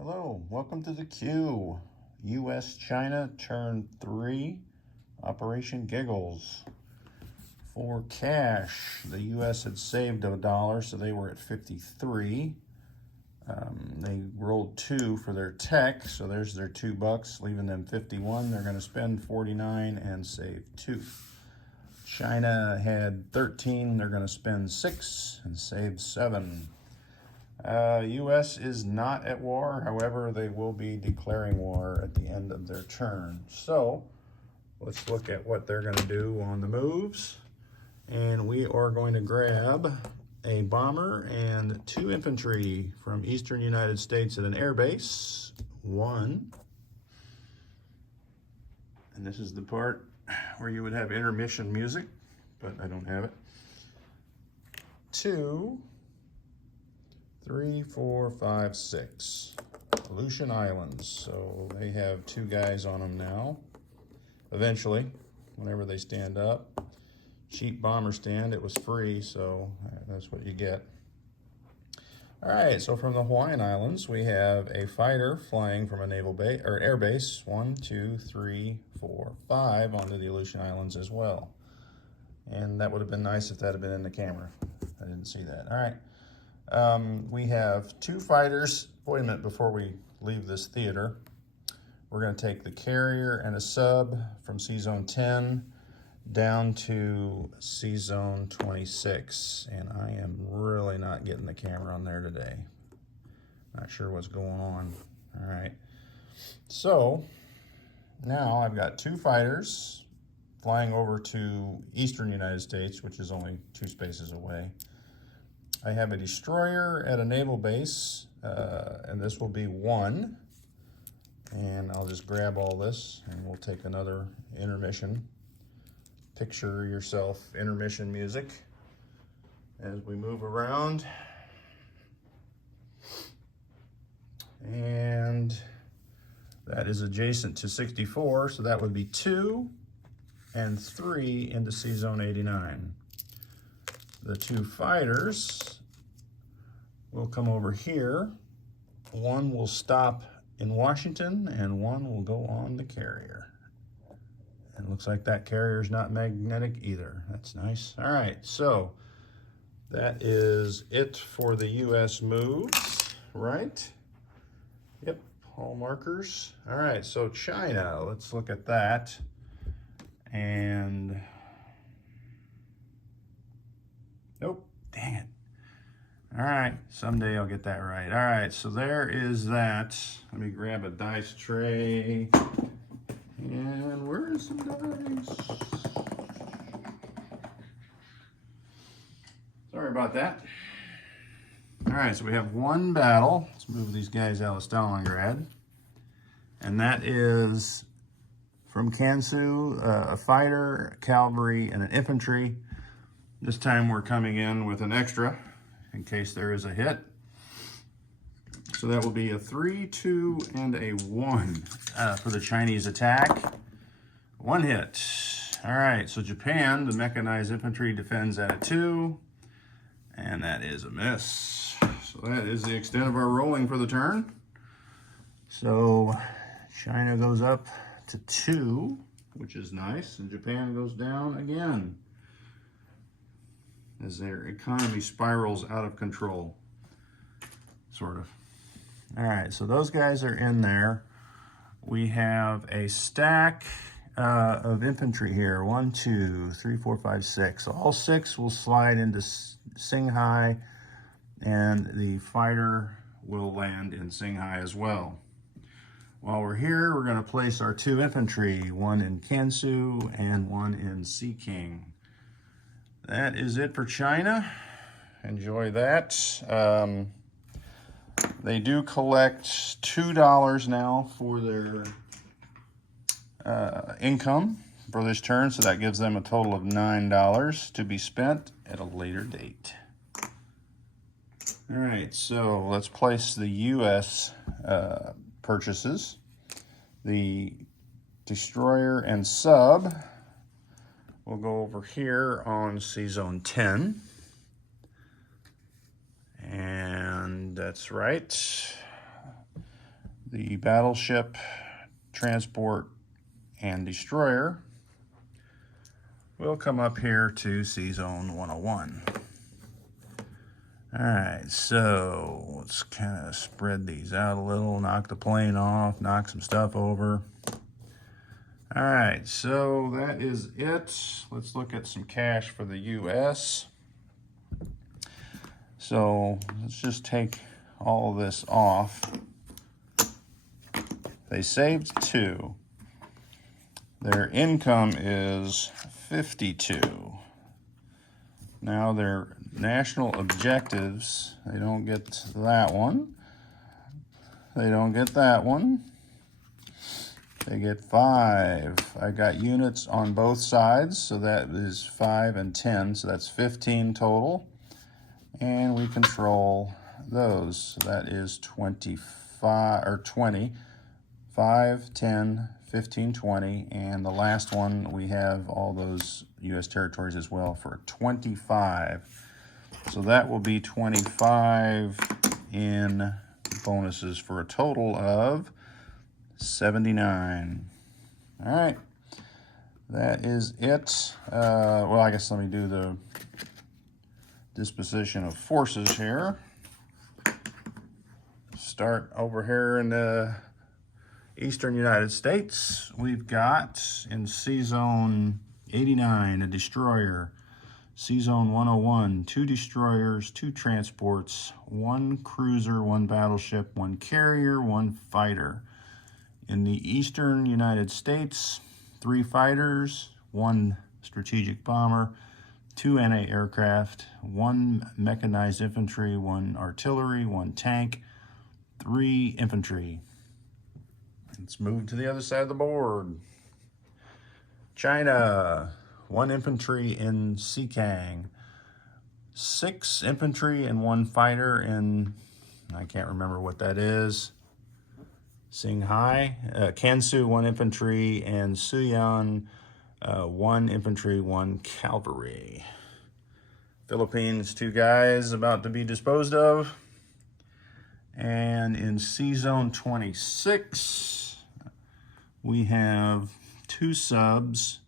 Hello, welcome to the Q. US China Turn 3, Operation Giggles. For cash, the US had saved $1, so they were at 53. They rolled 2 for their tech, so there's their $2, leaving them 51. They're going to spend 49 and save 2. China had 13. They're going to spend 6 and save 7. U.S. is not at war. However, they will be declaring war at the end of their turn. So let's look at what they're going to do on the moves. And we are going to grab a bomber and 2 infantry from eastern United States at an air base. 1. And this is the part where you would have intermission music, but I don't have it. 2. 3, 4, 5, 6. Aleutian Islands. So they have 2 guys on them now. Eventually, whenever they stand up. Cheap bomber stand. It was free, so that's what you get. All right, so from the Hawaiian Islands, we have a fighter flying from a naval base or air base. 1, 2, 3, 4, 5 onto the Aleutian Islands as well. And that would have been nice if that had been in the camera. I didn't see that. All right. We have 2 fighters. Wait a minute before we leave this theater. We're going to take the carrier and a sub from C-Zone 10 down to C-Zone 26. And I am really not getting the camera on there today. Not sure what's going on. All right. So now I've got 2 fighters flying over to eastern United States, which is only 2 spaces away. I have a destroyer at a naval base, and this will be 1. And I'll just grab all this, and we'll take another intermission. Picture yourself intermission music as we move around. And that is adjacent to 64, so that would be 2 and 3 into C-Zone 89. The 2 fighters will come over here. 1 will stop in Washington and 1 will go on the carrier. And it looks like that carrier's not magnetic either. That's nice. All right, so that is it for the US moves, right? Yep, all markers. All right, so China, let's look at that. And nope, dang it. All right, someday I'll get that right. All right, so there is that. Let me grab a dice tray. And where is some dice? Sorry about that. All right, so we have 1 battle. Let's move these guys out of Stalingrad. And that is from Kansu, a fighter, cavalry, and an infantry. This time we're coming in with an extra in case there is a hit. So that will be a 3, 2, and a 1 for the Chinese attack. 1 hit. All right, so Japan, the mechanized infantry defends at a 2, and that is a miss. So that is the extent of our rolling for the turn. So China goes up to 2, which is nice, and Japan goes down again as their economy spirals out of control, sort of. All right, so those guys are in there. We have a stack of infantry here. 1, 2, 3, 4, 5, 6. So all 6 will slide into Singhai, and the fighter will land in Singhai as well. While we're here, we're going to place our 2 infantry, 1 in Kansu and 1 in Sea King. That is it for China. Enjoy that. They do collect $2 now for their income for this turn, so that gives them a total of $9 to be spent at a later date. All right, so let's place the U.S. purchases. The destroyer and sub will go over here on C-Zone 10. And that's right. The battleship, transport, and destroyer will come up here to Sea Zone 101. All right, so let's kind of spread these out a little, knock the plane off, knock some stuff over. All right, so that is it. Let's look at some cash for the US. So let's just take all this off. They saved 2. Their income is 52. Now their national objectives, they don't get that one. They don't get that one. They get 5. I got units on both sides, so that is 5 and 10, so that's 15 total. And we control those, so that is 25 or 20. 5, 10, 15, 20, and the last one we have all those U.S. territories as well for 25. So that will be 25 in bonuses for a total of 79. All right, that is it. Well, I guess let me do the disposition of forces here. Start over here in the Eastern United States. We've got in Sea Zone 89 a destroyer, Sea Zone 101 2 destroyers, 2 transports, 1 cruiser, 1 battleship, 1 carrier, 1 fighter. In the Eastern United States, 3 fighters, 1 strategic bomber, 2 anti-aircraft, 1 mechanized infantry, 1 artillery, 1 tank, 3 infantry. Let's move to the other side of the board. China, 1 infantry in Xikang, 6 infantry and 1 fighter in, I can't remember what that is, Qinghai. Kansu, 1 infantry, and Suyan, 1 infantry, 1 cavalry. Philippines, 2 guys about to be disposed of. And in Sea Zone 26, we have 2 subs,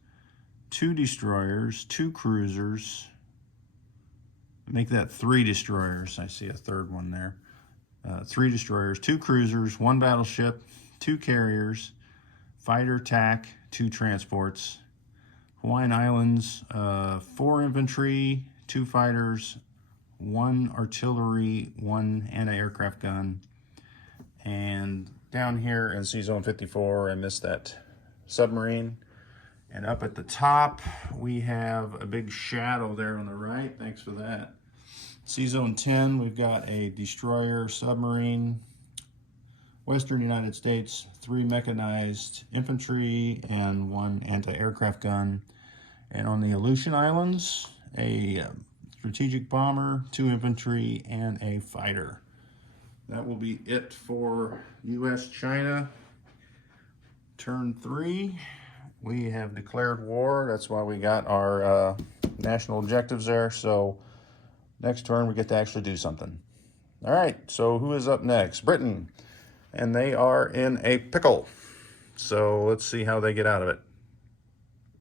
2 destroyers, 2 cruisers. Make that 3 destroyers. I see a third one there. 3 destroyers, 2 cruisers, 1 battleship, 2 carriers, fighter TAC, 2 transports. Hawaiian Islands, 4 infantry, 2 fighters, 1 artillery, 1 anti-aircraft gun. And down here in Sea Zone 54, I missed that submarine. And up at the top, we have a big shadow there on the right. Thanks for that. Sea Zone 10, we've got a destroyer, submarine. Western United States, 3 mechanized infantry and 1 anti-aircraft gun. And on the Aleutian Islands, a strategic bomber, 2 infantry, and a fighter. That will be it for U.S. China. Turn 3, we have declared war. That's why we got our national objectives there. So next turn, we get to actually do something. All right, so who is up next? Britain, and they are in a pickle. So let's see how they get out of it.